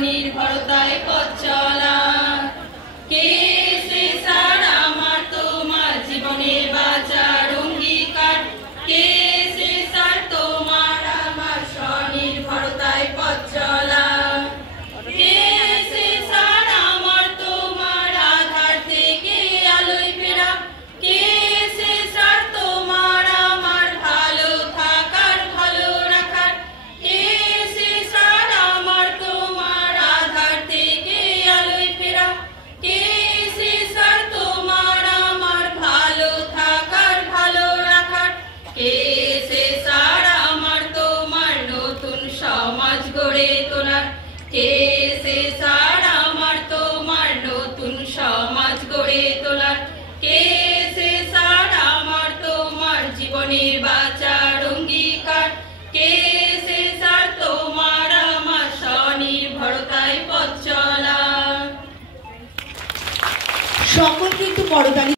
স্বনির্ভরতায় পথ চলা। কে সে স্যার আমার তোমার জীবনের বাঁচার অঙ্গীকার? কে সে স্যার তোমার আমার স্বনির্ভরতায় পথ চলা? কে সে স্যার আমার তোমার আধার থেকে আলোয় ফেরা? কে সে স্যার তোমার আমার ভালো থাকার ভালো রাখার? কে সে স্যার আমার তোমার আধার থেকে আলোয় ফেরা? কে সে স্যার তোমার আমার ভালো থাকার ভালো রাখার? কে সে স্যার আমার তোমার নতুন সমাজ গড়ে তোলার? কে সে স্যার আমার তোমার নতুন সমাজ গড়ে তোলার? কে সে স্যার আমার তোমার জীবনের বাঁচার অঙ্গীকার? কে সে স্যার তোমার আমার স্বনির্ভরতায় পথ চলা? সকলকে একটু করতালি